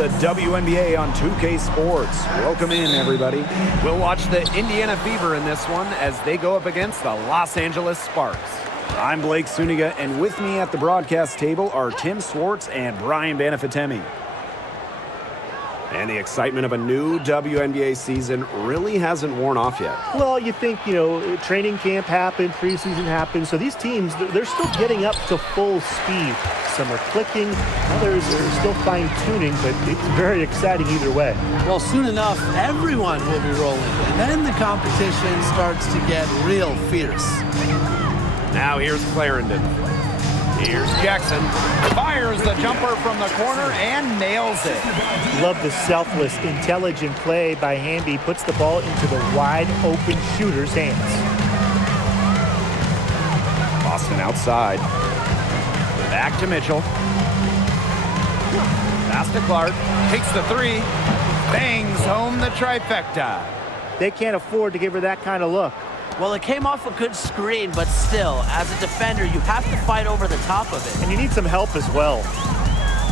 the WNBA on 2K Sports. Welcome in, everybody. We'll watch the Indiana Fever in this one as they go up against the Los Angeles Sparks. I'm Blake Suniga, and with me at the broadcast table are Tim Swartz and Brian Banafitemi. And the excitement of a new WNBA season really hasn't worn off yet. Well, you think, training camp happened, preseason happened, so these teams, they're still getting up to full speed. Some are clicking, others are still fine-tuning, but it's very exciting either way. Well, soon enough, everyone will be rolling, and then the competition starts to get real fierce. Now here's Clarendon. Here's Jackson. Fires the jumper from the corner and nails it. Love the selfless, intelligent play by Hamby. Puts the ball into the wide-open shooter's hands. Boston outside. Back to Mitchell. Pass to Clark. Takes the three. Bangs home the trifecta. They can't afford to give her that kind of look. Well, it came off a good screen, but still, as a defender, you have to fight over the top of it. And you need some help as well.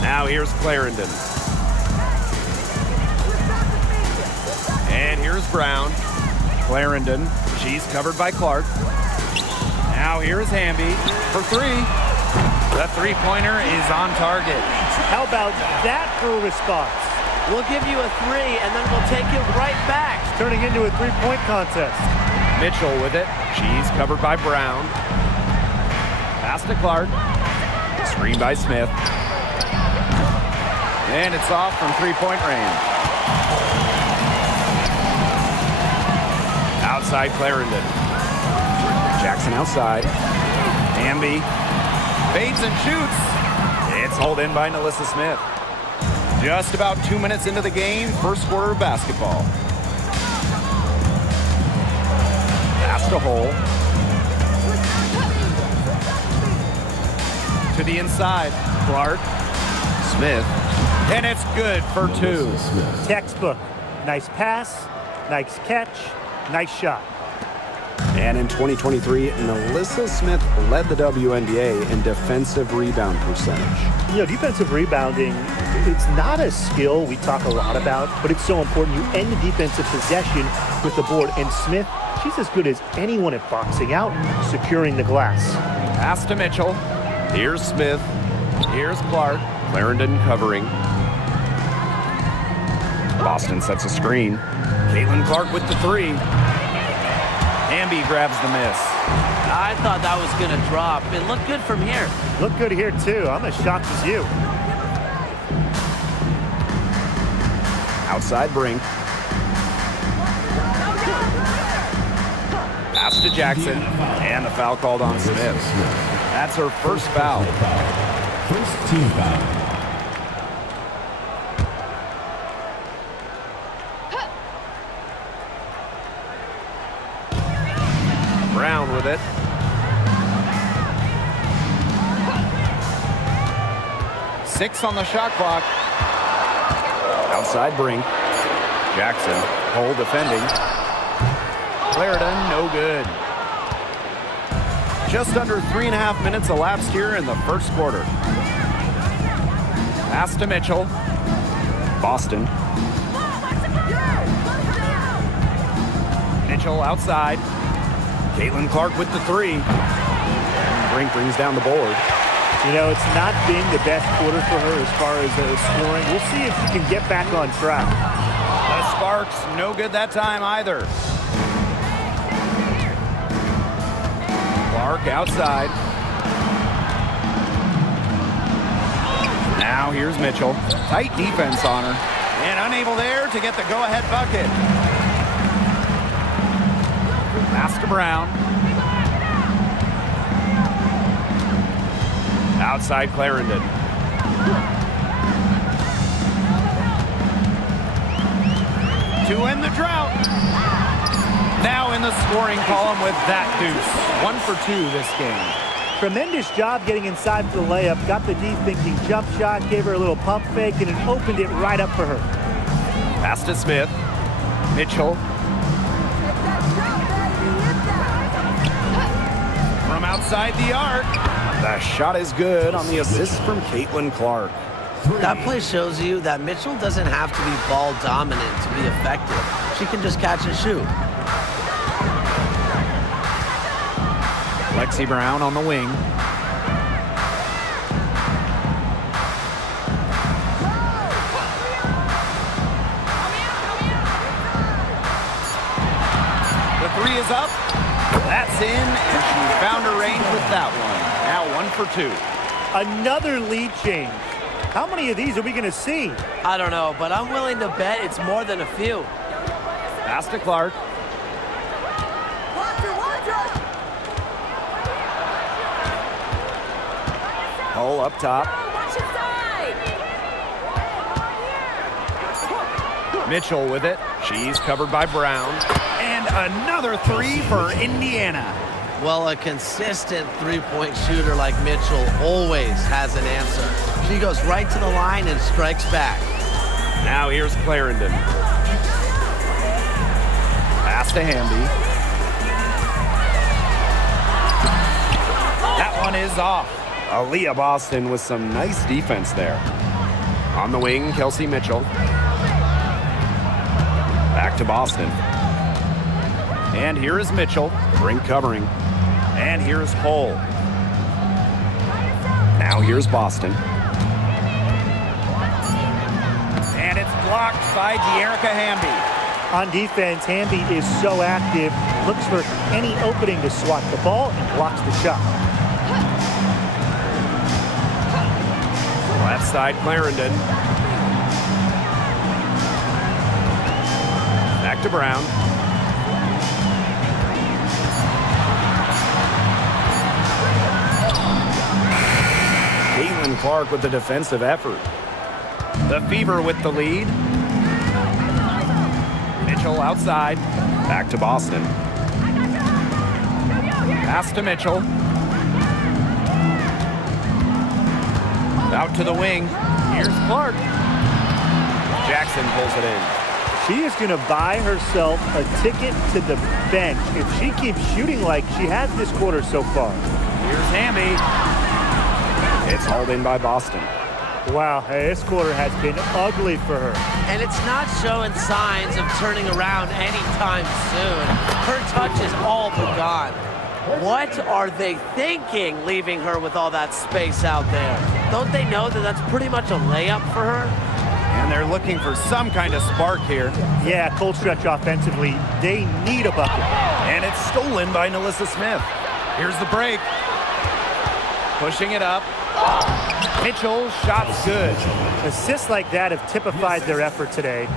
Now here's Clarendon. And here's Brown. Clarendon, she's covered by Clark. Now here's Hamby for three. The three-pointer is on target. How about that for a response? We'll give you a three, and then we'll take it right back. It's turning into a three-point contest. Mitchell with it. She's covered by Brown. Pass to Clark. Screen by Smith. And it's off from three-point range. Outside Clarendon. Jackson outside. Hamby. Fades and shoots. It's hauled in by Naismith Smith. Just about 2 minutes into the game, first quarter of basketball. Pass to Hole. To the inside. Clark. Smith. And it's good for two. Textbook. Nice pass, nice catch, nice shot. And in 2023, Naismith Smith led the WNBA in defensive rebound percentage. Defensive rebounding, it's not a skill we talk a lot about, but it's so important. You end the defensive possession with the board. And Smith, she's as good as anyone at boxing out, securing the glass. Pass to Mitchell. Here's Smith. Here's Clark. Clarendon covering. Boston sets a screen. Caitlin Clark with the three. Hamby grabs the miss. I thought that was going to drop. It looked good from here. Looked good here, too. I'm as shocked as you. Outside Brink. Pass to Jackson. And the foul called on Smith. That's her first foul. First team foul. Brown with it. Six on the shot clock. Outside Brink. Jackson, Hole defending. Clarendon, no good. Just under 3.5 minutes elapsed here in the first quarter. Pass to Mitchell. Boston. Mitchell outside. Caitlin Clark with the three. And Brink brings down the board. It's not been the best quarter for her as far as scoring. We'll see if she can get back on track. The Sparks, no good that time either. Clark outside. Now here's Mitchell. Tight defense on her. And unable there to get the go-ahead bucket. Pass to Brown. Outside Clarendon. To end the drought. Now in the scoring column with that deuce. 1 for 2 this game. Tremendous job getting inside for the layup. Got the deep thinking jump shot, gave her a little pump fake, and it opened it right up for her. Pass to Smith. Mitchell. From outside the arc. The shot is good on the assist from Caitlin Clark. That play shows you that Mitchell doesn't have to be ball dominant to be effective. She can just catch and shoot. Lexi Brown on the wing. The three is up. That's in, and she found her range with that one. Now 1 for 2. Another lead change. How many of these are we going to see? I don't know, but I'm willing to bet it's more than a few. Pass to Clark. Hull up top. Mitchell with it. She's covered by Brown. And another three for Indiana. Well, a consistent three-point shooter like Mitchell always has an answer. She goes right to the line and strikes back. Now here's Clarendon. Pass to Hamby. That one is off. Aaliyah Boston with some nice defense there. On the wing, Kelsey Mitchell. Back to Boston. And here is Mitchell. Brink covering. And here's Hull. Now here's Boston. And it's blocked by De'Erica Hamby. On defense, Hamby is so active, looks for any opening to swat the ball and blocks the shot. Left side, Clarendon. Back to Brown. Caitlin Clark with the defensive effort. The Fever with the lead. Mitchell outside. Back to Boston. Pass to Mitchell. Out to the wing. Here's Clark. Jackson pulls it in. She is going to buy herself a ticket to the bench if she keeps shooting like she has this quarter so far. Here's Hamby. It's hauled in by Boston. Wow, hey, this quarter has been ugly for her. And it's not showing signs of turning around anytime soon. Her touch is all but gone. What are they thinking, leaving her with all that space out there? Don't they know that that's pretty much a layup for her? And they're looking for some kind of spark here. Yeah, cold stretch offensively. They need a bucket. And it's stolen by Naismith. Here's the break. Pushing it up. Mitchell, shot's good. Assists like that have typified their effort today.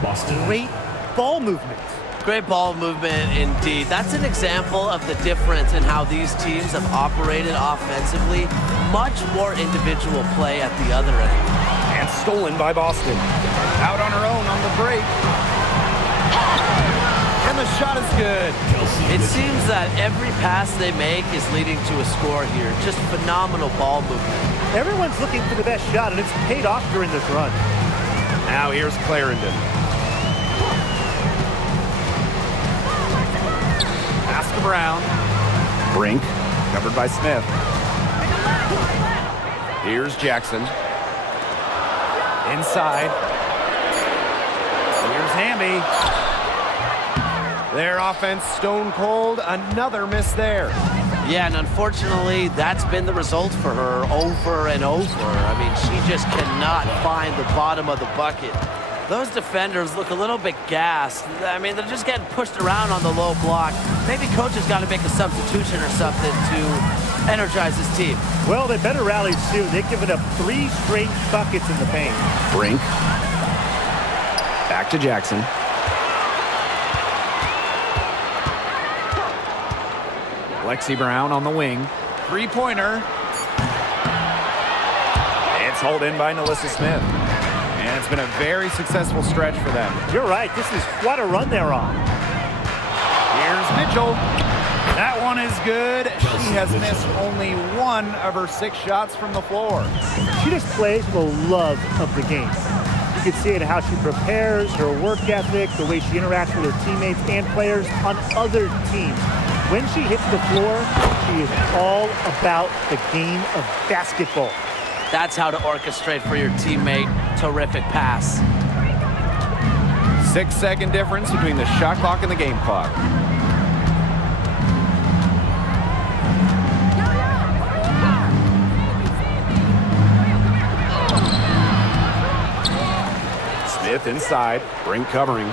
Great ball movement. Great ball movement indeed. That's an example of the difference in how these teams have operated offensively. Much more individual play at the other end. And stolen by Boston. Out on her own on the break. And the shot is good. It seems that every pass they make is leading to a score here. Just phenomenal ball movement. Everyone's looking for the best shot, and it's paid off during this run. Now here's Clarendon. Pass to Brown. Brink, covered by Smith. Here's Jackson. Inside. Here's Hamby. Their offense stone cold. Another miss there. Yeah, and unfortunately, that's been the result for her over and over. I mean, she just cannot find the bottom of the bucket. Those defenders look a little bit gassed. I mean, they're just getting pushed around on the low block. Maybe coach has got to make a substitution or something to energize his team. Well, they better rally soon. They've given up 3 straight buckets in the paint. Brink. Back to Jackson. Lexi Brown on the wing. Three-pointer. It's hauled in by Naismith. And it's been a very successful stretch for them. You're right. This is quite a run they're on. Here's Mitchell. That one is good. She has missed only 1 of her 6 shots from the floor. She just plays with a love of the game. You can see it in how she prepares, her work ethic, the way she interacts with her teammates and players on other teams. When she hits the floor, she is all about the game of basketball. That's how to orchestrate for your teammate. Terrific pass. 6-second difference between the shot clock and the game clock. Smith inside, Brink covering.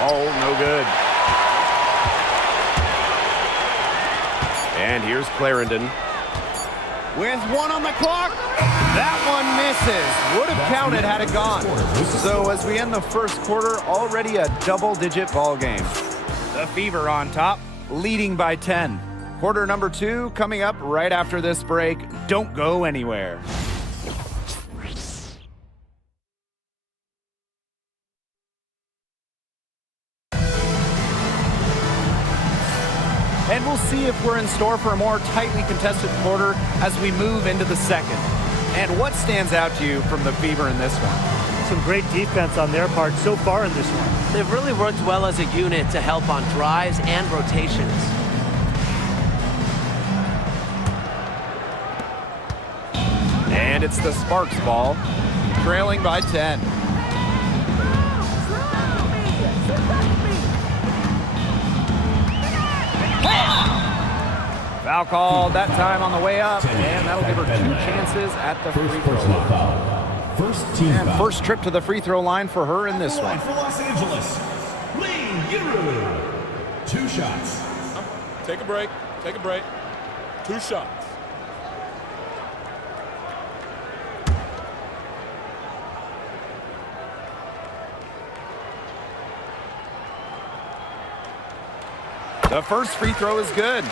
Oh, no good. And here's Clarendon. With one on the clock. That one misses. Would have counted had it gone. So as we end the first quarter, already a double-digit ball game. The Fever on top, leading by 10. Quarter number 2 coming up right after this break. Don't go anywhere. And we'll see if we're in store for a more tightly contested quarter as we move into the second. And what stands out to you from the Fever in this one? Some great defense on their part so far in this one. They've really worked well as a unit to help on drives and rotations. And it's the Sparks ball, trailing by 10. Foul called that time on the way up, and that'll give her 2 chances at the free throw line. First team And foul. first trip to the free throw line for her in this one. For Los Angeles, Lee Giroux. 2 shots. Take a break. Take a break. 2 shots. The first free throw is good.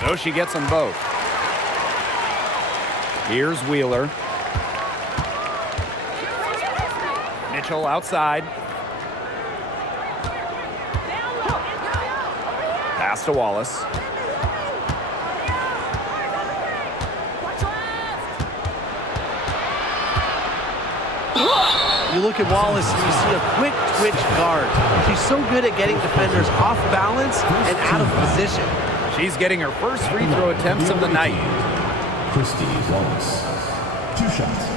So she gets them both. Here's Wheeler. Mitchell outside. Pass to Wallace. You look at Wallace and you see a quick twitch guard. She's so good at getting defenders off balance and out of position. She's getting her first free throw attempts of the night. Christy Wallace. 2 shots.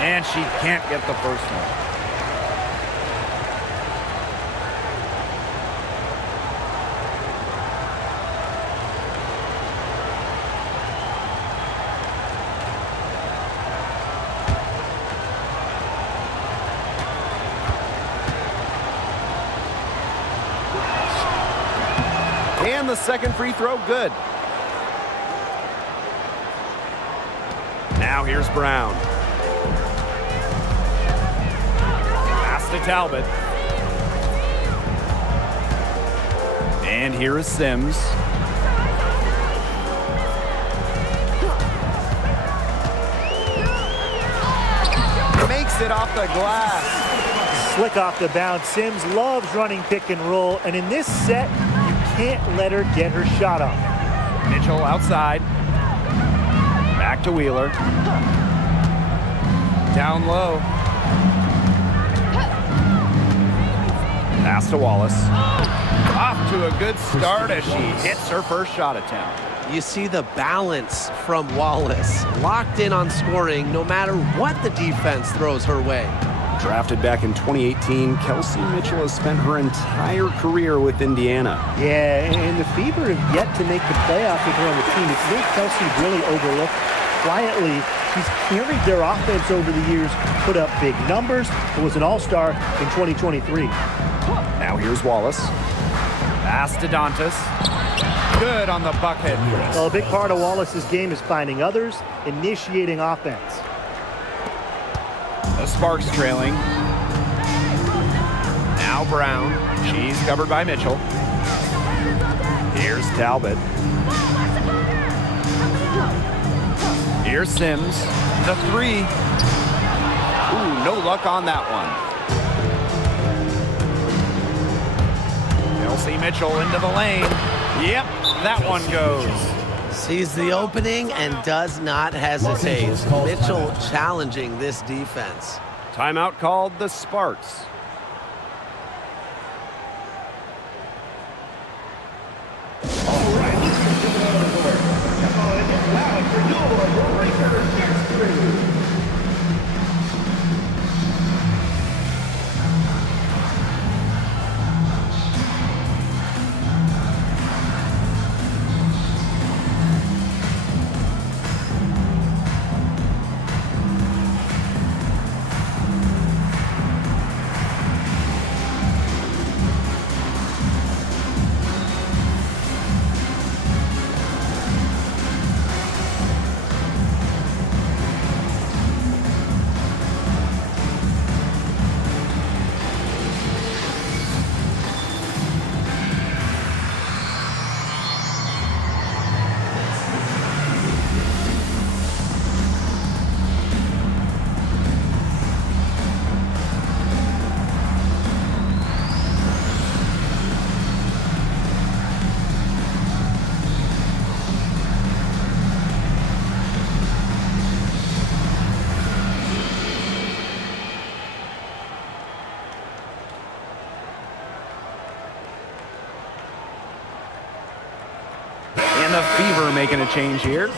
And she can't get the first one. And the second free throw, good. Now here's Brown. Pass to Talbot. And here is Sims. Makes it off the glass. Slick off the bounce. Sims loves running pick and roll, and in this set, you can't let her get her shot off. Mitchell outside. Back to Wheeler. Down low. Pass to Wallace. Off to a good start as she hits her first shot attempt. You see the balance from Wallace. Locked in on scoring no matter what the defense throws her way. Drafted back in 2018, Kelsey Mitchell has spent her entire career with Indiana. Yeah, and the Fever have yet to make the playoffs with her on the team. It's Nick Kelsey really overlooked. Quietly, she's carried their offense over the years, put up big numbers, and was an all-star in 2023. Now here's Wallace. Pass to Dantas. Good on the bucket. Well, a big part of Wallace's game is finding others, initiating offense. The Sparks trailing. Now Brown. She's covered by Mitchell. Talbot. Here's Sims. The three. Ooh, no luck on that one. Kelsey Mitchell into the lane. Yep, that one goes. Sees the opening and does not hesitate. Mitchell challenging this defense. Timeout called the Sparks. All right, listen to the board. Come on and get loud for your breaker history. And the Fever making a change here.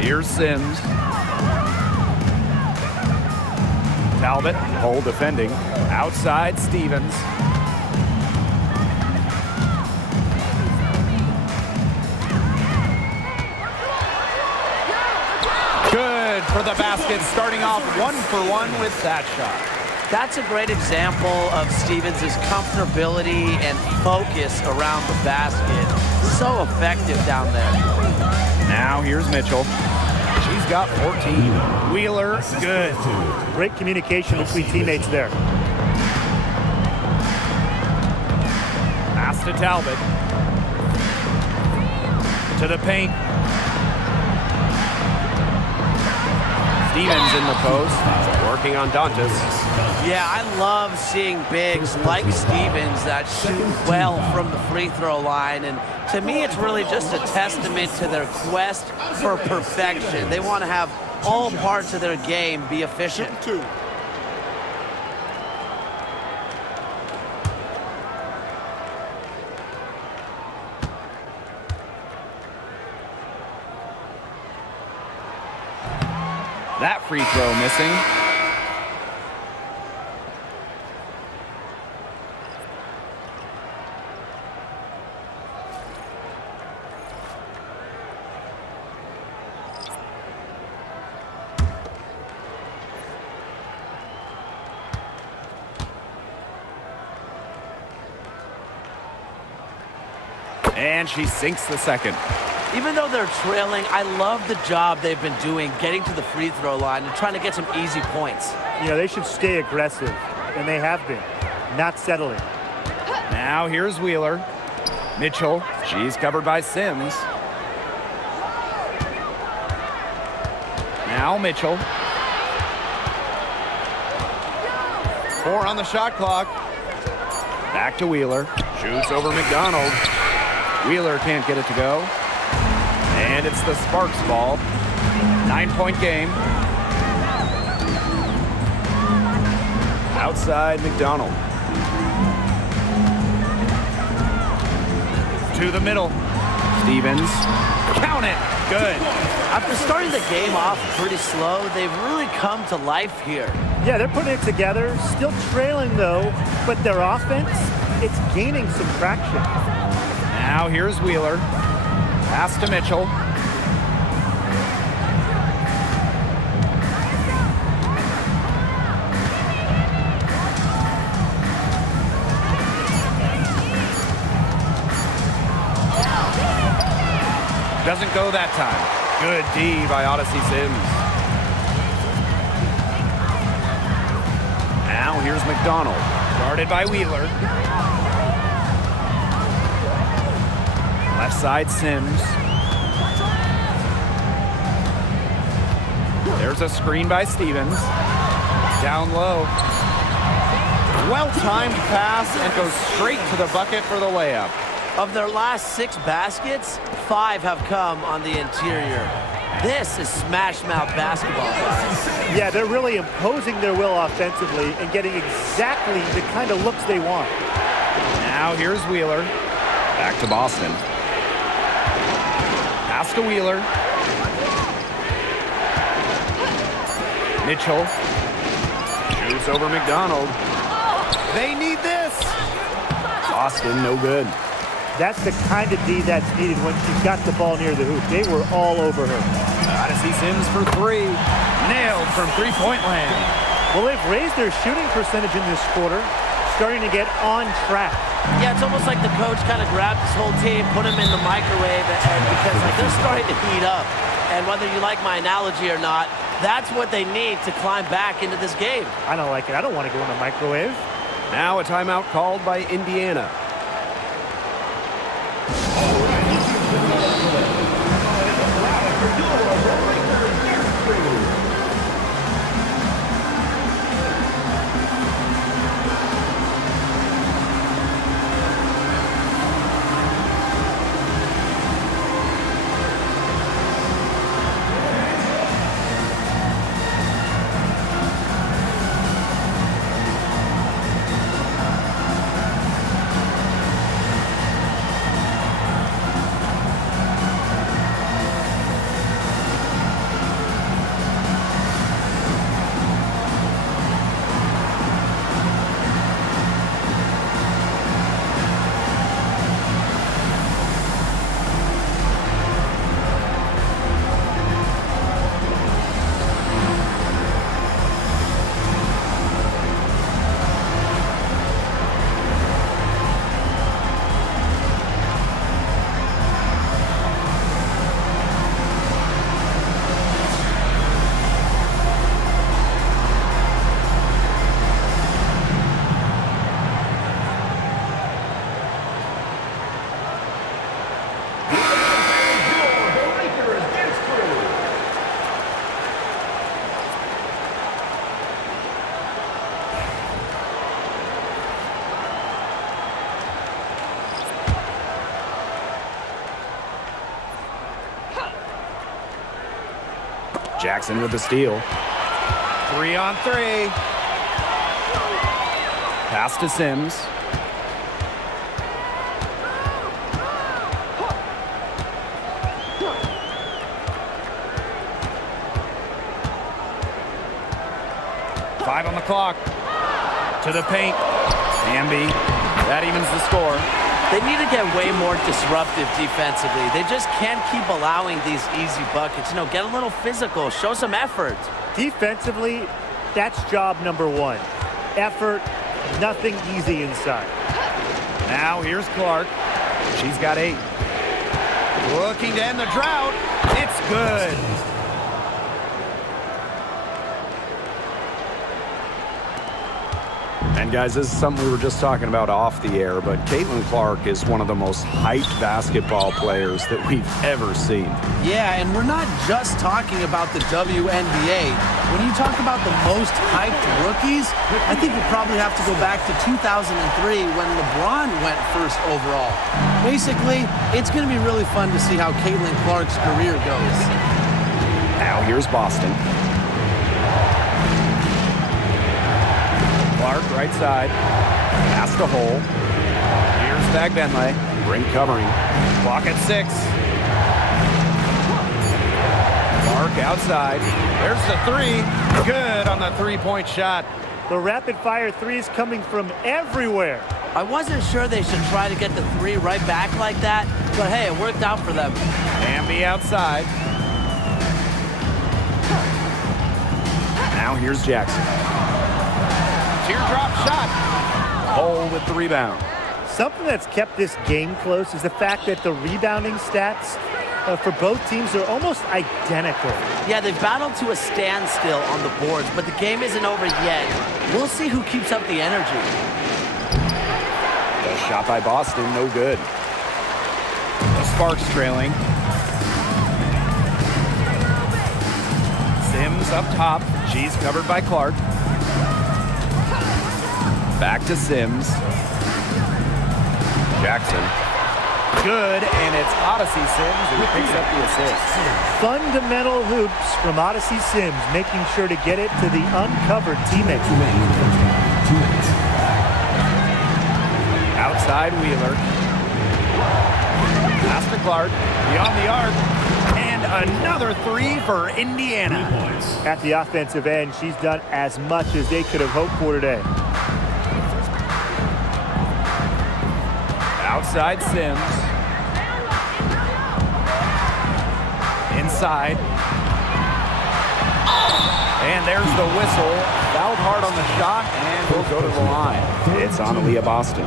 Here's Sims. Talbot, hole defending. Outside, Stevens. Good for the basket, starting off 1-for-1 with that shot. That's a great example of Stevens' comfortability and focus around the basket. So effective down there. Now here's Mitchell. She's got 14. Wheeler, good. Great communication between teammates there. Pass to Talbot. To the paint. Stevens in the post, working on Dantas. Yeah, I love seeing bigs like Stevens that shoot well from the free throw line. And to me, it's really just a testament to their quest for perfection. They want to have all parts of their game be efficient. That free throw missing. And she sinks the second. Even though they're trailing, I love the job they've been doing getting to the free throw line and trying to get some easy points. You know, they should stay aggressive, and they have been, not settling. Now here's Wheeler. Mitchell, she's covered by Sims. Now Mitchell. 4 on the shot clock. Back to Wheeler. Shoots over McDonald. Wheeler can't get it to go. And it's the Sparks ball. 9-point game. Outside McDonald. To the middle. Stevens. Count it. Good. After starting the game off pretty slow, they've really come to life here. Yeah, they're putting it together. Still trailing, though, but their offense, it's gaining some traction. Now here's Wheeler. Pass to Mitchell. Doesn't go that time. Good D by Odyssey Sims. Now here's McDonald, guarded by Wheeler. Left side Sims. There's a screen by Stevens. Down low. Well-timed pass and goes straight to the bucket for the layup. Of their last 6 baskets, 5 have come on the interior. This is smash-mouth basketball, guys. Yeah, they're really imposing their will offensively and getting exactly the kind of looks they want. Now here's Wheeler. Back to Boston. Pass to Wheeler. Mitchell. Shoots over McDonald. They need this. Boston, no good. That's the kind of D that's needed when she's got the ball near the hoop. They were all over her. Odyssey Sims for 3. Nailed from three-point land. Well, they've raised their shooting percentage in this quarter, starting to get on track. Yeah, it's almost like the coach kind of grabbed his whole team, put them in the microwave, and because like they're starting to heat up. And whether you like my analogy or not, that's what they need to climb back into this game. I don't like it. I don't want to go in the microwave. Now a timeout called by Indiana. Jackson with the steal. 3-on-3. Pass to Sims. Five on the clock. To the paint. Amby. That evens the score. They need to get way more disruptive defensively. They just can't keep allowing these easy buckets. You know, get a little physical. Show some effort. Defensively, that's job number 1. Effort, nothing easy inside. Now here's Clark. She's got 8. Looking to end the drought. It's good. And guys, this is something we were just talking about off the air, but Caitlin Clark is one of the most hyped basketball players that we've ever seen. Yeah, and we're not just talking about the WNBA. When you talk about the most hyped rookies, I think you probably have to go back to 2003 when LeBron went first overall. Basically, it's going to be really fun to see how Caitlin Clark's career goes. Now here's Boston. Clark, right side. Pass to Hole. Here's Bagbenley. Brink covering. Clock at 6. Clark outside. There's the 3. Good on the three-point shot. The rapid-fire threes coming from everywhere. I wasn't sure they should try to get the 3 right back like that, but hey, it worked out for them. Amby outside. Now here's Jackson. Teardrop shot. Hole with the rebound. Something that's kept this game close is the fact that the rebounding stats For both teams, they're almost identical. Yeah, they've battled to a standstill on the boards, but the game isn't over yet. We'll see who keeps up the energy. The shot by Boston, no good. The Sparks trailing. Sims up top. She's covered by Clark. Back to Sims. Jackson. Good, and it's Odyssey Sims who picks up the assist. Fundamental hoops from Odyssey Sims, making sure to get it to the uncovered teammates. Outside Wheeler. Pass to Clark. Beyond the arc. And another three for Indiana. At the offensive end, she's done as much as they could have hoped for today. Outside Sims. Inside. And there's the whistle. Fouled hard on the shot, and we'll go to the line. It's on Aaliyah Boston.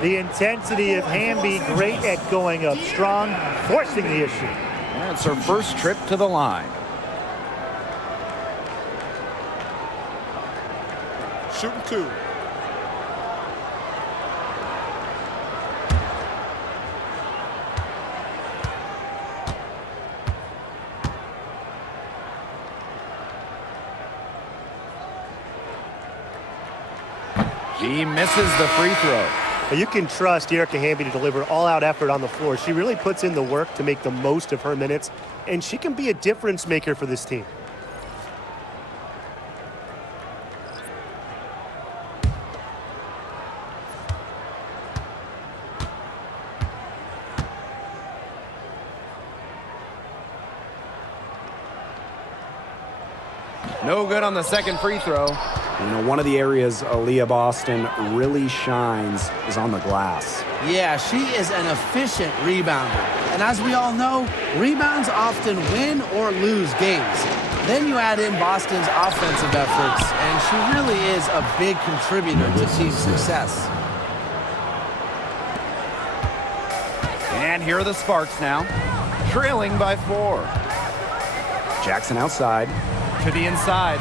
The intensity of Hamby, great at going up strong, forcing the issue. And it's her first trip to the line. Shooting 2. She misses the free throw. You can trust Erica Hamby to deliver all-out effort on the floor. She really puts in the work to make the most of her minutes, and she can be a difference maker for this team. No good on the second free throw. You know, one of the areas Aaliyah Boston really shines is on the glass. Yeah, she is an efficient rebounder. And as we all know, rebounds often win or lose games. Then you add in Boston's offensive efforts, and she really is a big contributor to team success. And here are the Sparks now, trailing by 4. Jackson outside, to the inside.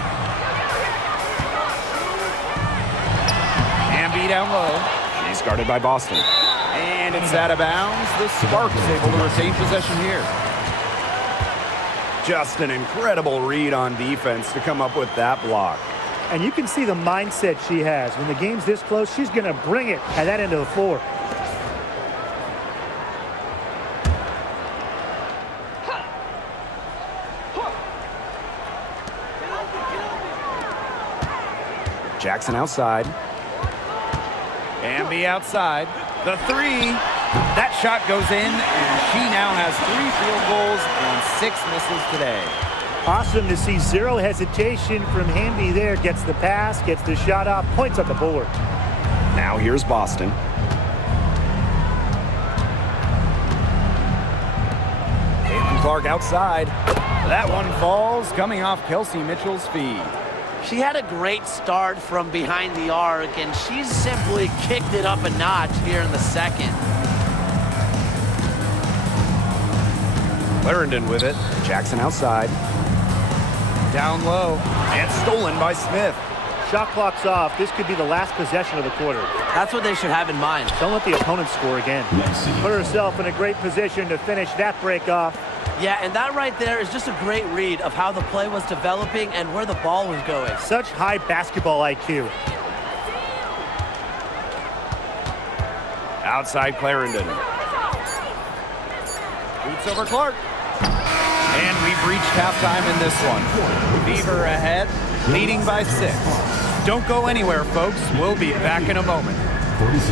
Hamby down low. She's guarded by Boston. And it's out of bounds. The Sparks able to retain possession here. Just an incredible read on defense to come up with that block. And you can see the mindset she has. When the game's this close, she's going to bring it at that end of the floor. Jackson outside. Hamby outside. The three. That shot goes in, and she now has 3 field goals and 6 misses today. Awesome to see zero hesitation from Hamby there. Gets the pass, gets the shot off, points on the board. Now here's Boston. Caitlin Clark outside. That one falls, coming off Kelsey Mitchell's feed. She had a great start from behind the arc, and she's simply kicked it up a notch here in the second. Clarendon with it. Jackson outside. Down low. And stolen by Smith. Shot clock's off. This could be the last possession of the quarter. That's what they should have in mind. Don't let the opponent score again. Put herself in a great position to finish that break off. Yeah, and that right there is just a great read of how the play was developing and where the ball was going. Such high basketball IQ. Outside Clarendon. Boots over Clark. And we've reached halftime in this one. Beaver ahead, leading by 6. Don't go anywhere, folks. We'll be back in a moment. 46.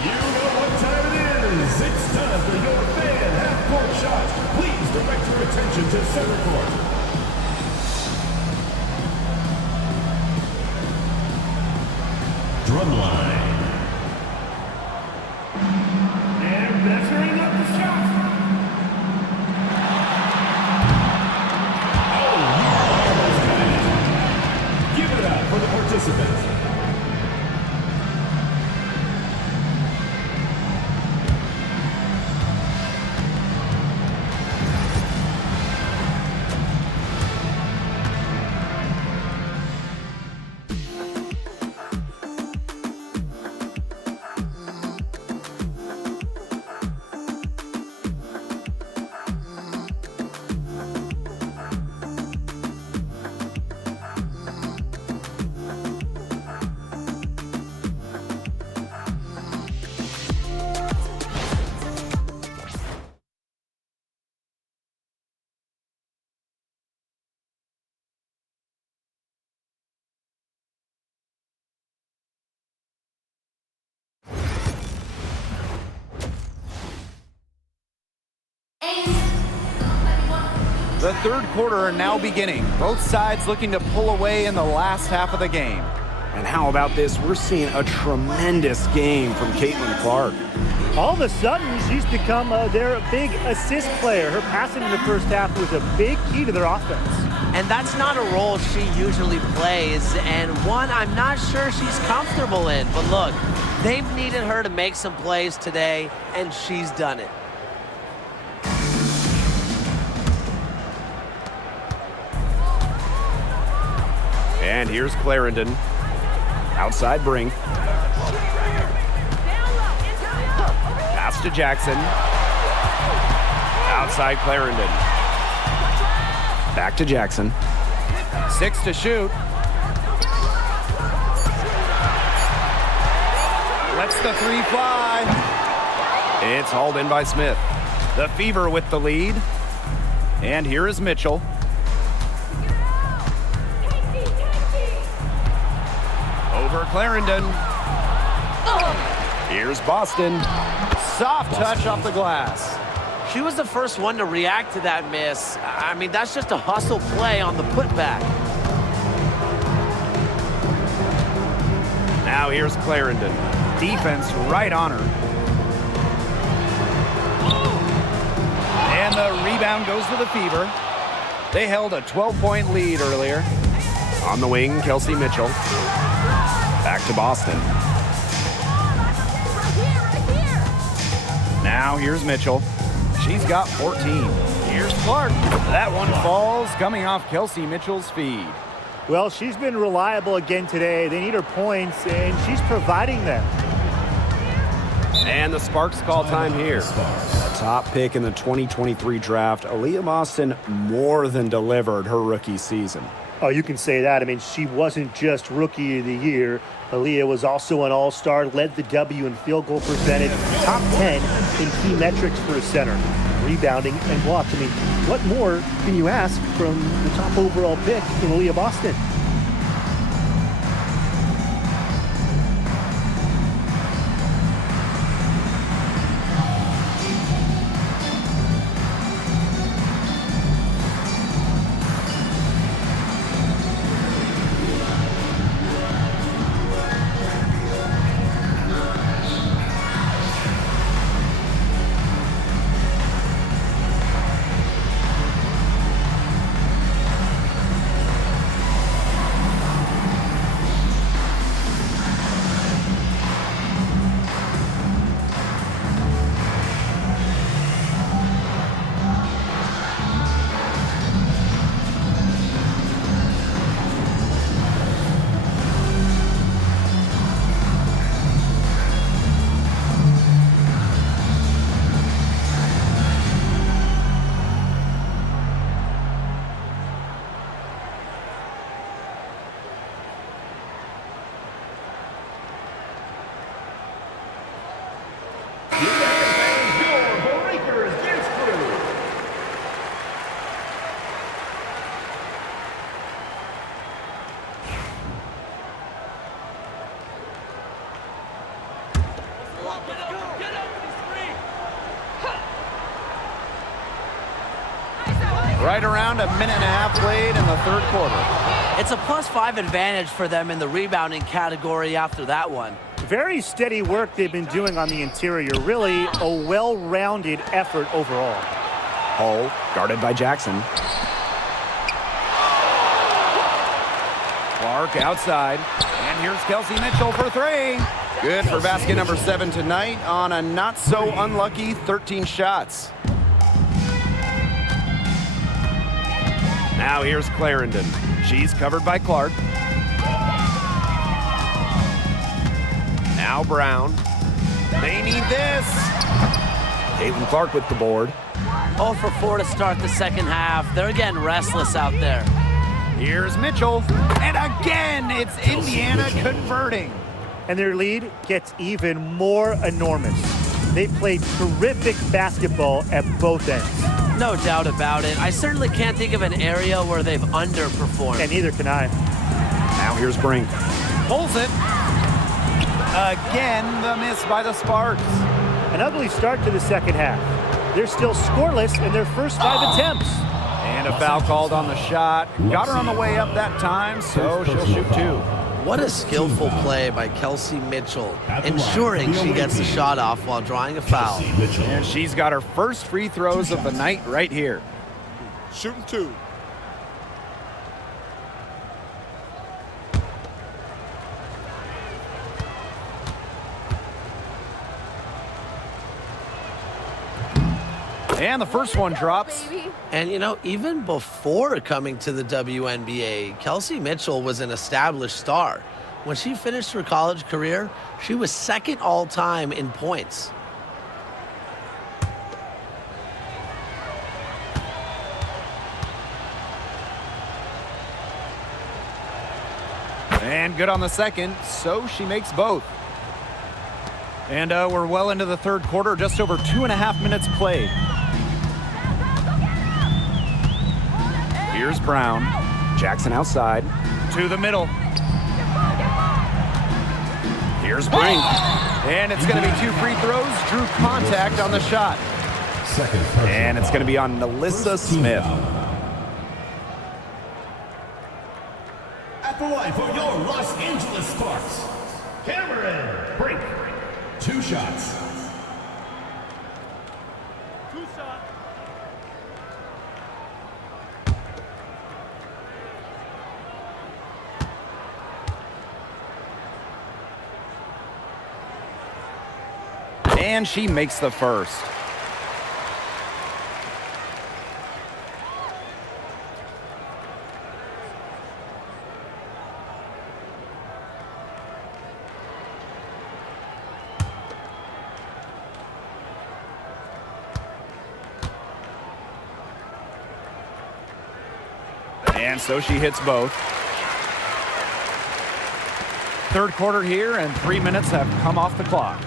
You know what time it is. It's time for your fan half-court shots. Please direct your attention to center court. Drumline. And measuring up the shot. Oh, almost got it. Give it up for the participants. The third quarter now beginning. Both sides looking to pull away in the last half of the game. And how about this? We're seeing a tremendous game from Caitlin Clark. All of a sudden, she's become their big assist player. Her passing in the first half was a big key to their offense. And that's not a role she usually plays, and one I'm not sure she's comfortable in. But look, they've needed her to make some plays today, and she's done it. And here's Clarendon. Outside Brink. Pass to Jackson. Outside Clarendon. Back to Jackson. 6 to shoot. Lets the three fly. It's hauled in by Smith. The Fever with the lead. And here is Mitchell. Over Clarendon. Here's Boston. Soft touch off the glass. She was the first one to react to that miss. I mean, that's just a hustle play on the putback. Now here's Clarendon. Defense right on her. And the rebound goes to the Fever. They held a 12-point lead earlier. On the wing, Kelsey Mitchell. Back to Boston. Now here's Mitchell. She's got 14. Here's Clark. That one falls, coming off Kelsey Mitchell's feed. Well, she's been reliable again today. They need her points, and she's providing them. And the Sparks call time here. The top pick in the 2023 draft, Aaliyah Boston more than delivered her rookie season. Oh, you can say that. I mean, she wasn't just Rookie of the Year. Aaliyah was also an All-Star, led the W in field goal percentage, top 10 in key metrics for a center, rebounding and blocks. I mean, what more can you ask from the top overall pick in Aaliyah Boston? Right around a minute and a half played in the third quarter. It's a +5 advantage for them in the rebounding category after that one. Very steady work they've been doing on the interior. Really a well-rounded effort overall. Hull guarded by Jackson. Clark outside. And here's Kelsey Mitchell for three. Good for basket number 7 tonight on a not-so-unlucky 13 shots. Now here's Clarendon. She's covered by Clark. Now Brown. They need this. Caitlin Clark with the board. 0 for 4 to start the second half. They're getting restless out there. Here's Mitchell. And again, it's Indiana converting. And their lead gets even more enormous. They played terrific basketball at both ends. No doubt about it. I certainly can't think of an area where they've underperformed. And neither can I. Now here's Brink. Pulls it. Again, the miss by the Sparks. An ugly start to the second half. They're still scoreless in their first 5 attempts. And a foul called on the shot. Got her on the way up that time, so she'll shoot 2. What a skillful play by Kelsey Mitchell, ensuring she gets the shot off while drawing a foul. And she's got her first free throws of the night right here. Shooting 2. And the first one drops. And, you know, even before coming to the WNBA, Kelsey Mitchell was an established star. When she finished her college career, she was second all-time in points. And good on the second, so she makes both. And we're well into the third quarter, just over 2.5 minutes played. Here's Brown. Jackson outside. To the middle. Here's Brink. And it's going to be 2 free throws. Drew contact on the shot. And it's going to be on Melissa Smith. At the line for your Los Angeles Sparks, Cameron Brink. 2 shots. And she makes the first. And so she hits both. Third quarter here, and 3 minutes have come off the clock.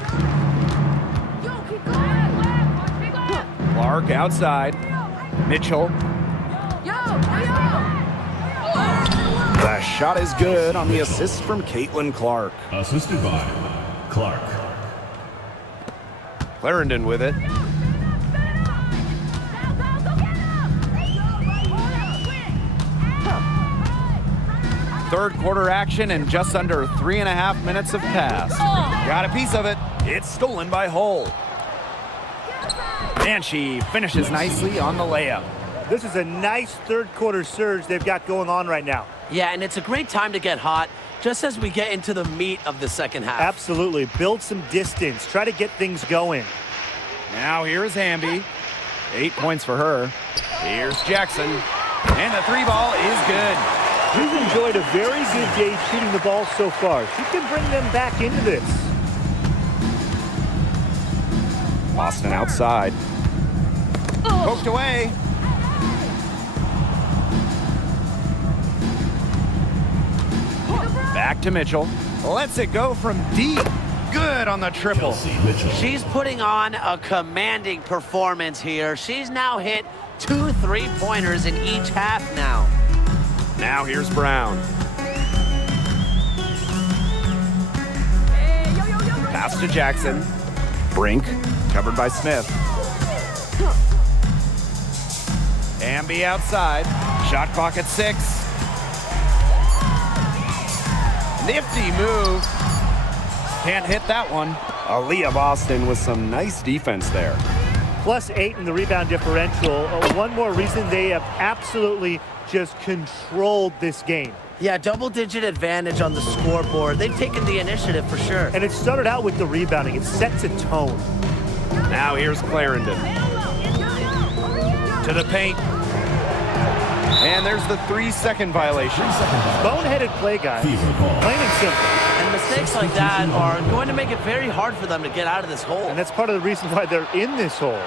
Clark outside. Mitchell. The shot is good on the assist from Caitlin Clark. Assisted by Clark. Clarendon with it. Third quarter action and just under 3.5 minutes have passed. Got a piece of it. It's stolen by Hull. And she finishes nicely on the layup. This is a nice third quarter surge they've got going on right now. Yeah, and it's a great time to get hot, just as we get into the meat of the second half. Absolutely. Build some distance. Try to get things going. Now here's Hamby. 8 points for her. Here's Jackson. And the 3 ball is good. She's enjoyed a very good day shooting the ball so far. She can bring them back into this. Boston outside. Poked away. Back to Mitchell. Lets it go from deep. Good on the triple. She's putting on a commanding performance here. She's now hit 2 3-pointers in each half now. Now here's Brown. Pass to Jackson. Brink, covered by Smith. Hamby outside. Shot clock at 6. Nifty move. Can't hit that one. Aaliyah Boston with some nice defense there. +8 in the rebound differential. One more reason they have absolutely just controlled this game. Yeah, double-digit advantage on the scoreboard. They've taken the initiative for sure. And it started out with the rebounding. It sets a tone. Now here's Clarendon. To the paint. And there's the 3-second violation. Boneheaded play, guys. Plain and simple. And mistakes like that are going to make it very hard for them to get out of this hole. And that's part of the reason why they're in this hole.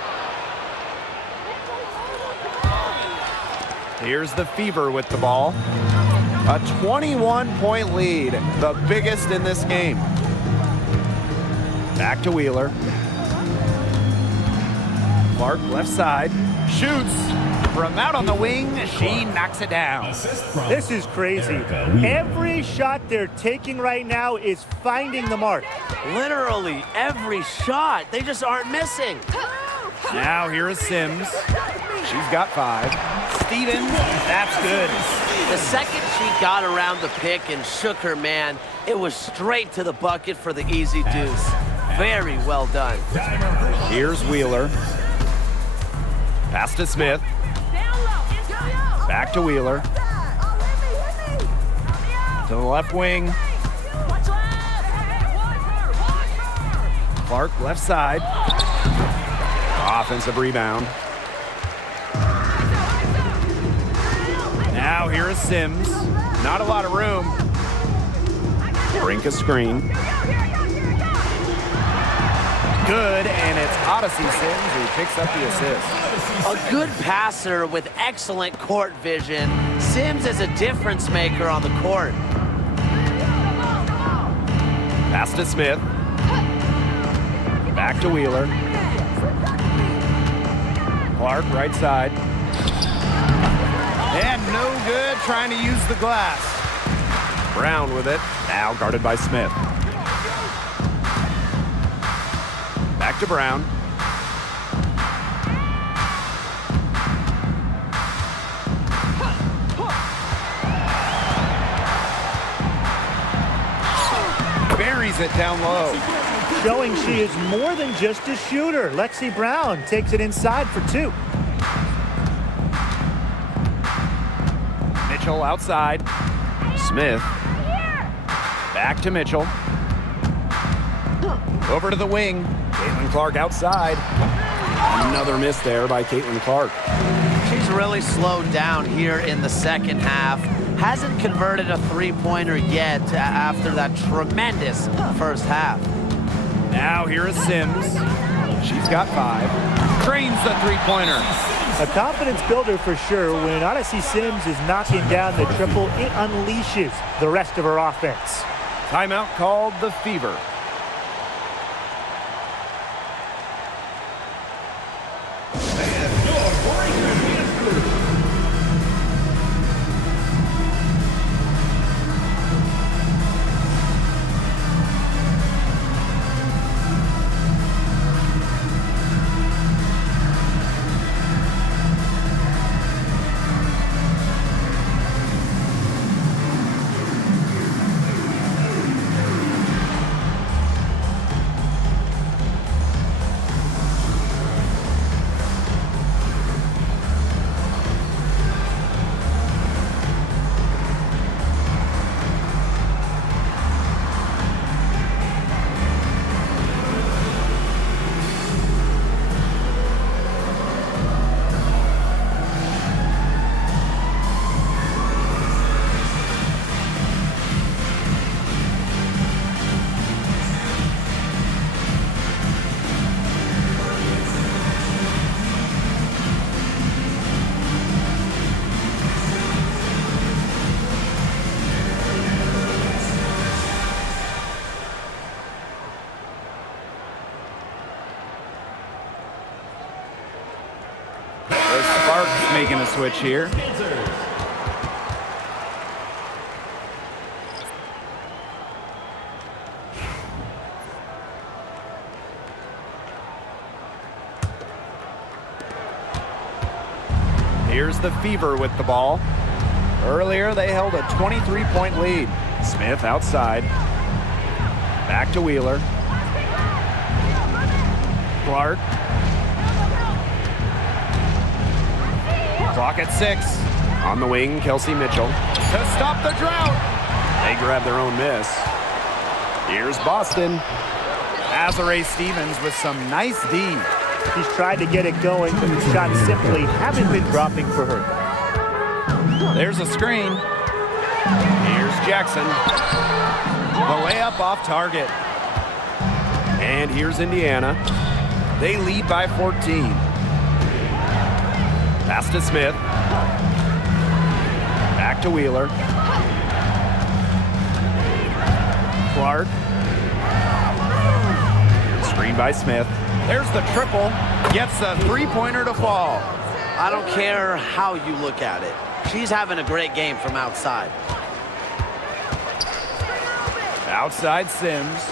Here's the Fever with the ball. A 21-point lead, the biggest in this game. Back to Wheeler. Clark left side, shoots. From out on the wing, she knocks it down. This is crazy. Every shot they're taking right now is finding the mark. Literally every shot. They just aren't missing. Now here is Sims. She's got 5. Stevens. That's good. The second she got around the pick and shook her man, it was straight to the bucket for the easy deuce. Very well done. Here's Wheeler. Pass to Smith. Back to Wheeler. To the left wing. Clark, left side. Offensive rebound. Now here is Sims. Not a lot of room. Brink a screen. Good, and it's Odyssey Sims who picks up the assist. A good passer with excellent court vision. Sims is a difference maker on the court. Pass to Smith. Back to Wheeler. Clark, right side. And no good, trying to use the glass. Brown with it, now guarded by Smith. Back to Brown. Buries it down low. Showing she is more than just a shooter. Lexi Brown takes it inside for 2. Mitchell outside. Smith. Back to Mitchell. Over to the wing. Caitlin Clark outside. Another miss there by Caitlin Clark. She's really slowed down here in the second half. Hasn't converted a three-pointer yet after that tremendous first half. Now here is Sims. She's got 5. Cranes the three-pointer. A confidence builder for sure. When Odyssey Sims is knocking down the triple, it unleashes the rest of her offense. Timeout called the Fever. Making a switch here. Here's the Fever with the ball. Earlier, they held a 23-point lead. Smith outside. Back to Wheeler. Clark. Clock at 6. On the wing, Kelsey Mitchell. To stop the drought. They grab their own miss. Here's Boston. Azare Stevens with some nice D. She's tried to get it going, but the shots simply haven't been dropping for her. There's a screen. Here's Jackson. The layup off target. And here's Indiana. They lead by 14. Pass to Smith. Back to Wheeler. Clark. Screen by Smith. There's the triple. Gets the three-pointer to fall. I don't care how you look at it. She's having a great game from outside. Outside Sims.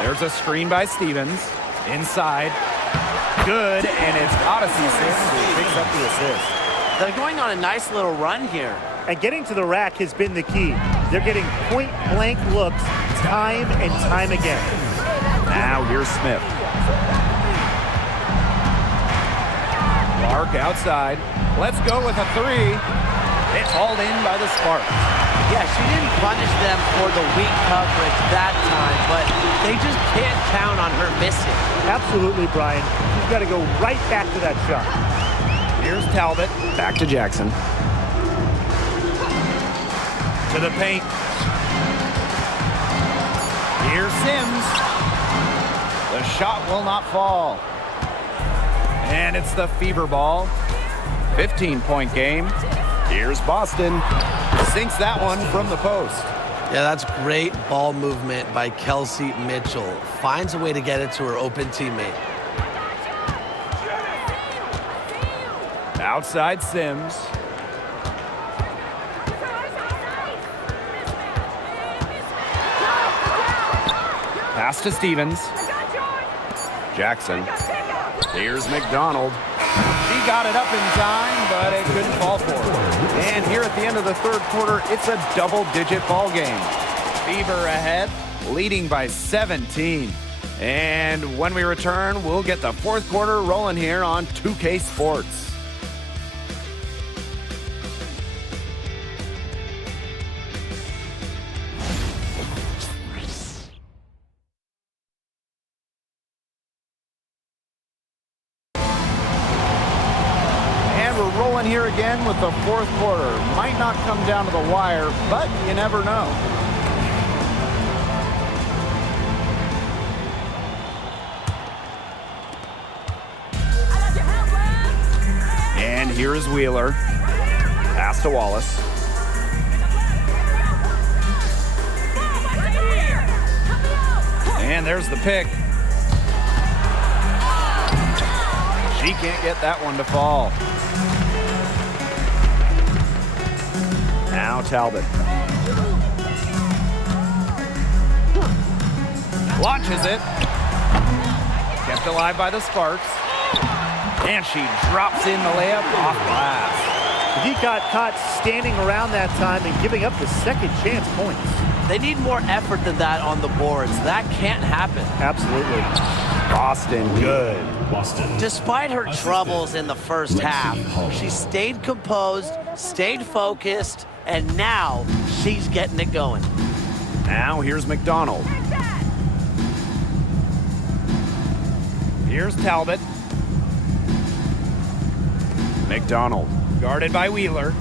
There's a screen by Stevens. Inside. good, and it's Odyssey who picks up the assist. They're going on a nice little run here. And getting to the rack has been the key. They're getting point-blank looks time and time again. Now here's Smith. Clark outside. Let's go with a three. It's hauled in by the Sparks. Yeah, she didn't punish them for the weak coverage that time, but they just can't count on her missing. Absolutely, Brian. She's got to go right back to that shot. Here's Talbot. Back to Jackson. To the paint. Here's Sims. The shot will not fall. And it's the Fever ball. 15-point game. Here's Boston. Sinks that one from the post. Yeah, that's great ball movement by Kelsey Mitchell. Finds a way to get it to her open teammate. Outside Sims. Pass to Stevens. Jackson. Here's McDonald. She got it up in time, but it couldn't fall for her. And here at the end of the third quarter, it's a double-digit ball game. Fever ahead, leading by 17. And when we return, we'll get the fourth quarter rolling here on 2K Sports. Rolling here again with the fourth quarter. Might not come down to the wire, but you never know. And here is Wheeler. Pass to Wallace. And there's the pick. She can't get that one to fall. Now Talbot. Launches it. Kept alive by the Sparks. And she drops in the layup off glass. He got caught standing around that time and giving up the second chance points. They need more effort than that on the boards. That can't happen. Absolutely. Boston, good. Despite her troubles in the first half, she stayed composed, stayed focused, and now she's getting it going. Now here's McDonald. Here's Talbot. McDonald, guarded by Wheeler.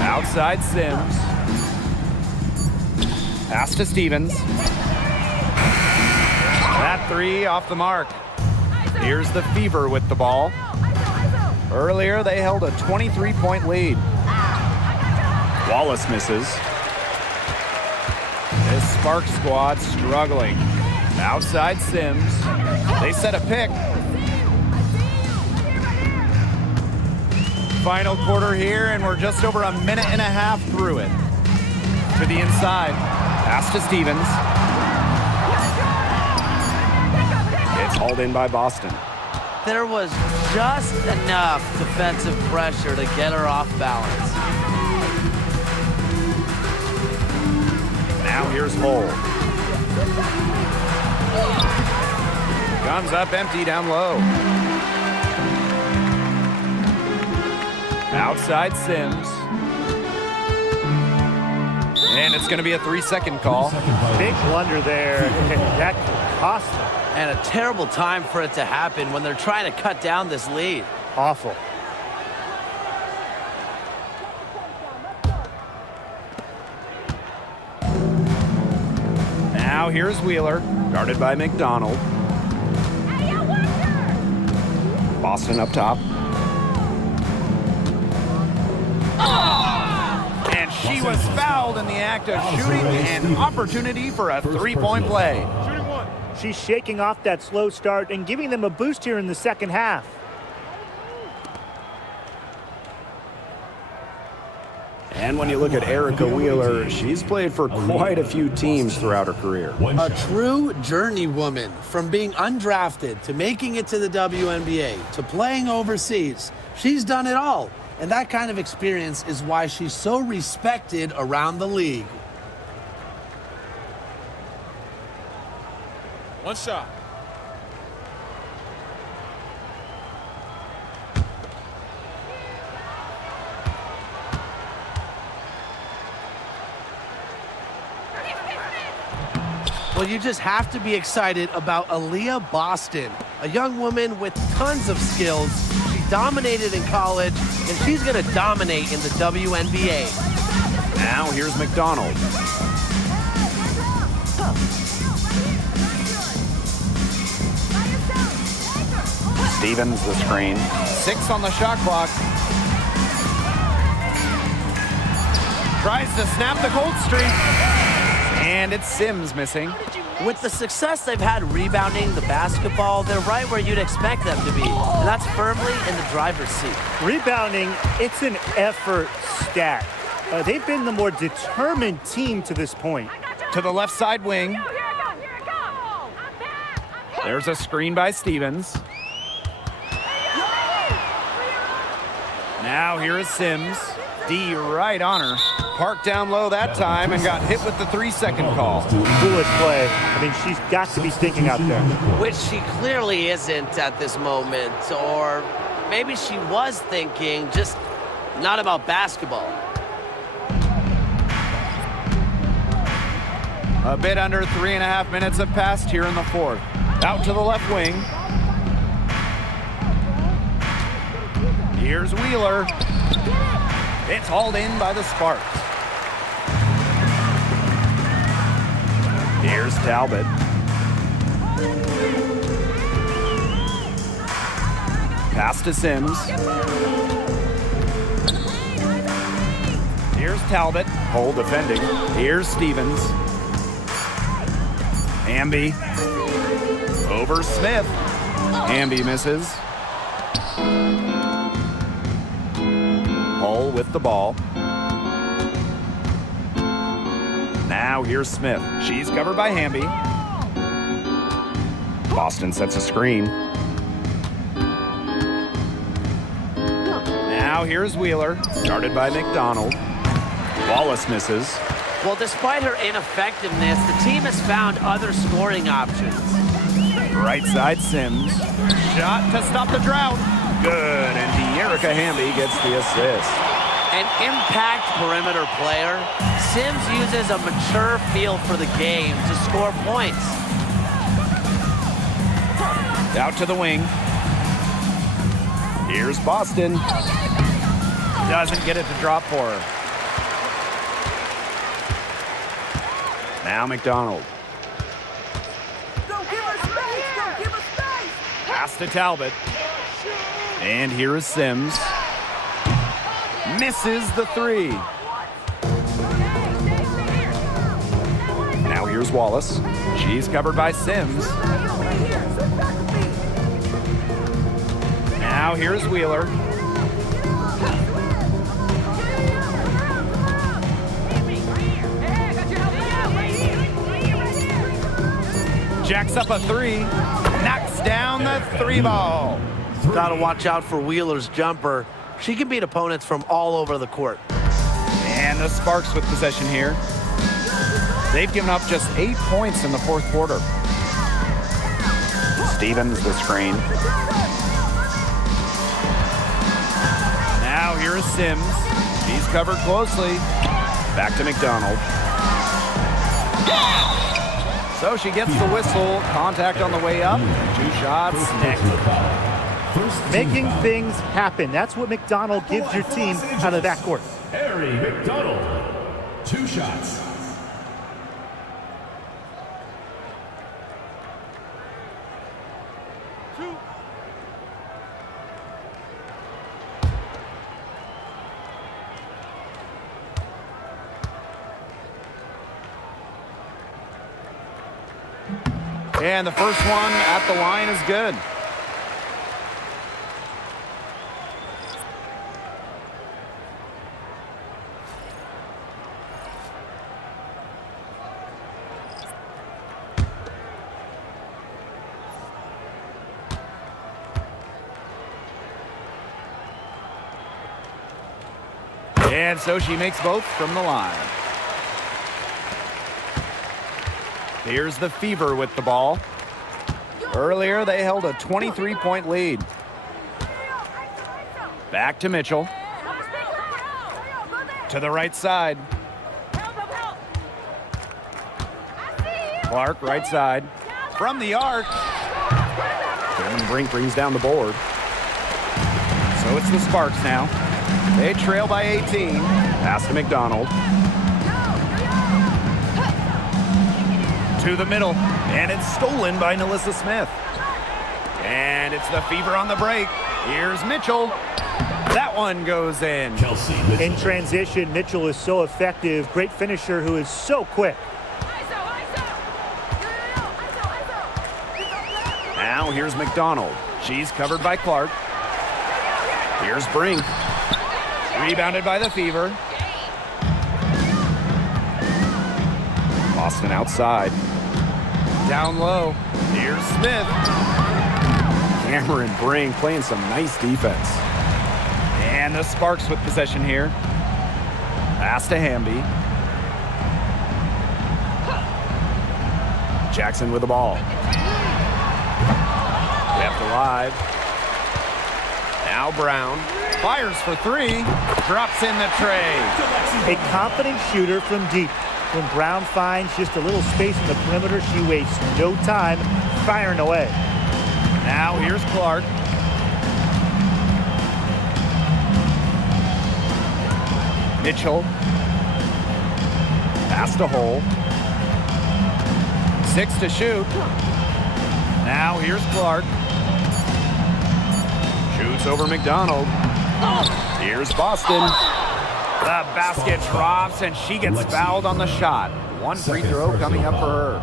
Outside Sims. Pass to Stevens. That three off the mark. Here's the Fever with the ball. Earlier, they held a 23-point lead. Wallace misses. This Spark squad struggling. Outside Sims. They set a pick. Final quarter here, and we're just over a minute and a half through it. To the inside. Pass to Stevens. It's hauled in by Boston. There was just enough defensive pressure to get her off balance. Now here's Hull. Comes up empty down low. Outside Sims. And it's going to be a 3-second call. Big blunder there. That could cost them. And a terrible time for it to happen when they're trying to cut down this lead. Awful. Now here's Wheeler, guarded by McDonald. Boston up top. And she was fouled in the act of shooting, an opportunity for a three-point play. She's shaking off that slow start and giving them a boost here in the second half. And when you look at Erica Wheeler, she's played for quite a few teams throughout her career. A true journeywoman, from being undrafted to making it to the WNBA to playing overseas. She's done it all, and that kind of experience is why she's so respected around the league. One shot. Well, you just have to be excited about Aaliyah Boston, a young woman with tons of skills. She dominated in college, and she's going to dominate in the WNBA. Now here's McDonald. Stevens the screen. 6 on the shot clock. Tries to snap the cold streak. And it's Sims missing. With the success they've had rebounding the basketball, they're right where you'd expect them to be. And that's firmly in the driver's seat. Rebounding, it's an effort stat. They've been the more determined team to this point. To the left side wing. There's a screen by Stevens. Now here is Sims. D right on her. Parked down low that time and got hit with the 3-second call. Foolish play. I mean, she's got to be thinking out there. Which she clearly isn't at this moment. Or maybe she was thinking, just not about basketball. A bit under 3.5 minutes have passed here in the fourth. Out to the left wing. Here's Wheeler. It's hauled in by the Sparks. Here's Talbot. Pass to Sims. Here's Talbot. Hole defending. Here's Stevens. Hamby. Over Smith. Hamby misses. Hull with the ball. Now here's Smith. She's covered by Hamby. Boston sets a screen. Now here's Wheeler. Guarded by McDonald. Wallace misses. Well, despite her ineffectiveness, the team has found other scoring options. Right side Sims. Shot to stop the drought. Good, and De'Erica Hamby gets the assist. An impact perimeter player, Sims uses a mature feel for the game to score points. Out to the wing. Here's Boston. Doesn't get it to drop for her. Now McDonald. Don't give her space! Don't give her space! Pass to Talbot. And here is Sims. Misses the 3. Now here's Wallace. She's covered by Sims. Now here's Wheeler. Jacks up a 3. Knocks down the 3 ball. Got to watch out for Wheeler's jumper. She can beat opponents from all over the court. And the Sparks with possession here. They've given up just 8 points in the fourth quarter. Stevens the screen. Now here is Sims. He's covered closely. Back to McDonald. So she gets the whistle. Contact on the way up. 2 shots next. Making things happen. That's what McDonald gives your team out of that court. Harry McDonald. 2 shots. And the first one at the line is good. And so she makes both from the line. Here's the Fever with the ball. Earlier, they held a 23-point lead. Back to Mitchell. To the right side. Clark, right side. From the arc. Cameron Brink brings down the board. So it's the Sparks now. They trail by 18. Pass to McDonald. To the middle. And it's stolen by Naismith Smith. And it's the Fever on the break. Here's Mitchell. That one goes in. In transition, Mitchell is so effective. Great finisher who is so quick. Now here's McDonald. She's covered by Clark. Here's Brink. Rebounded by the Fever. Boston outside. Down low. Here's Smith. Cameron Brink playing some nice defense. And the Sparks with possession here. Pass to Hamby. Jackson with the ball. Kept alive. Now Brown. Fires for three. Drops in the tray. A confident shooter from deep. When Brown finds just a little space in the perimeter, she wastes no time firing away. Now here's Clark. Mitchell. Pass to Hole. 6 to shoot. Now here's Clark. Shoots over McDonald. Here's Boston. The basket drops and she gets fouled on the shot. One free throw coming up for her.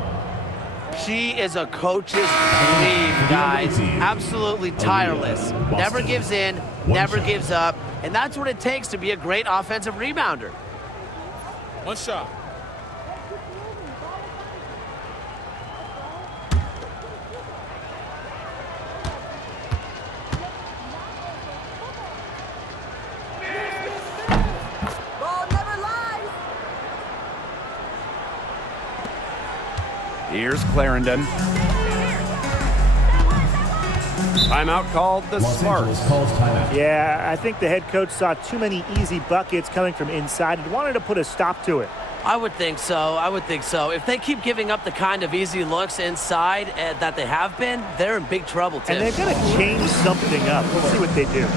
She is a coach's dream, guys. Absolutely tireless. Never gives in, never gives up. And that's what it takes to be a great offensive rebounder. One shot. Ball never lies. Here's Clarendon. Timeout called the Sparks. Yeah, I think the head coach saw too many easy buckets coming from inside and wanted to put a stop to it. I would think so. I would think so. If they keep giving up the kind of easy looks inside that they have been, they're in big trouble, too. And they've got to change something up. We'll see what they do.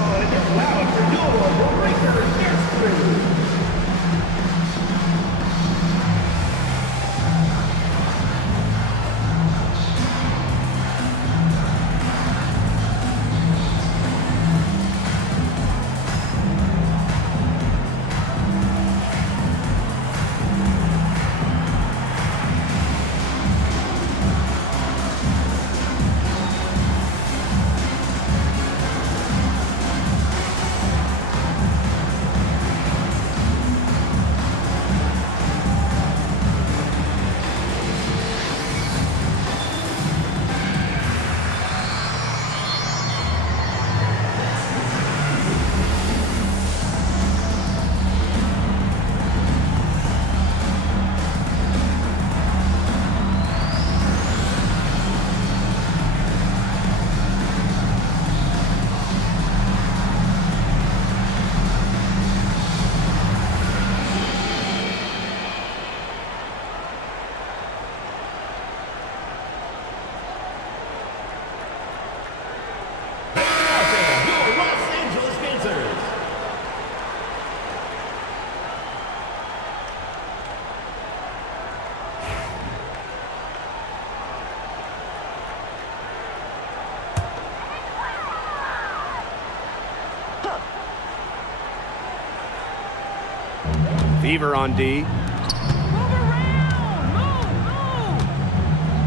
Fever on D.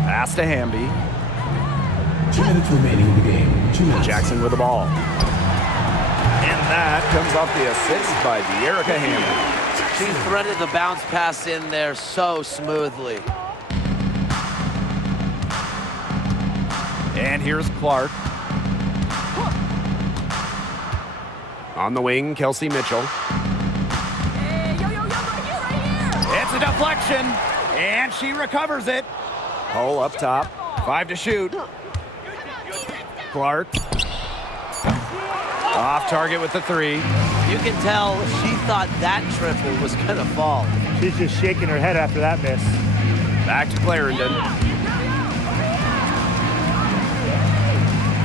Pass to Hamby. 2 minutes remaining in the game. 2 minutes. Jackson with the ball. And that comes off the assist by De'Erica Hamby. She threaded the bounce pass in there so smoothly. And here's Clark. On the wing, Kelsey Mitchell. a deflection, and she recovers it. Hole up top, 5 to shoot. Clark. Off target with the 3. You can tell she thought that triple was going to fall. She's just shaking her head after that miss. Back to Clarendon.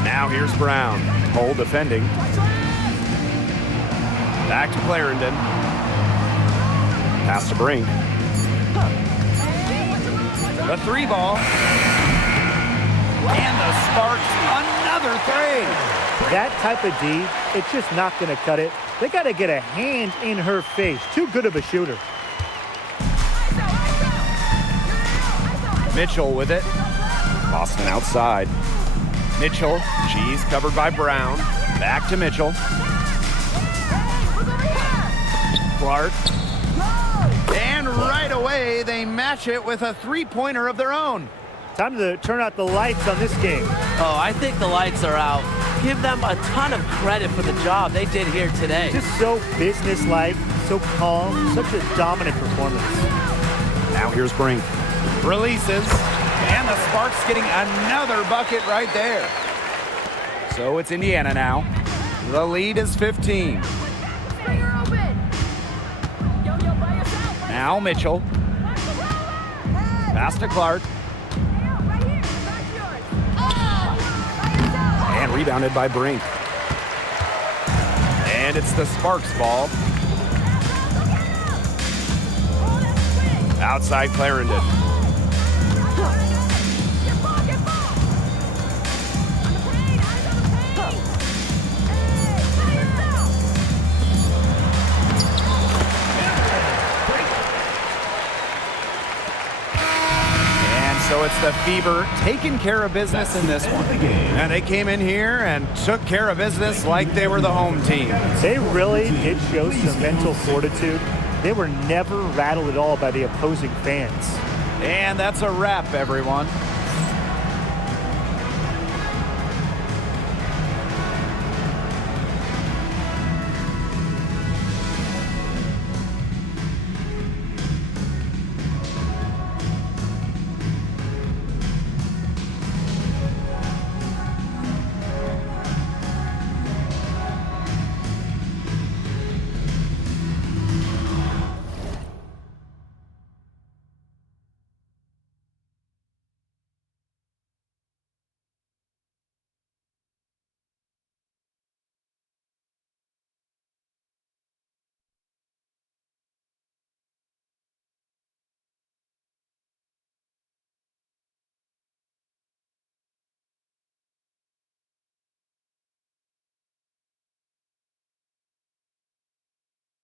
Now here's Brown. Hole defending. Back to Clarendon. Pass to Brink. The 3 ball. And the Sparks, another 3. That type of D, it's just not going to cut it. They got to get a hand in her face. Too good of a shooter. Mitchell with it. Boston outside. Mitchell, she's covered by Brown. Back to Mitchell. Clark. And right away, they match it with a 3-pointer of their own. Time to turn out the lights on this game. Oh, I think the lights are out. Give them a ton of credit for the job they did here today. Just so businesslike, so calm, such a dominant performance. Now here's Brink. Releases. And the Sparks getting another bucket right there. So it's Indiana now. The lead is 15. Now Mitchell. Pass to Clark. And rebounded by Brink. And it's the Sparks ball. Outside Clarendon. So it's the Fever taking care of business in this one. And they came in here and took care of business like they were the home team. They really did show some mental fortitude. They were never rattled at all by the opposing fans. And that's a wrap, everyone.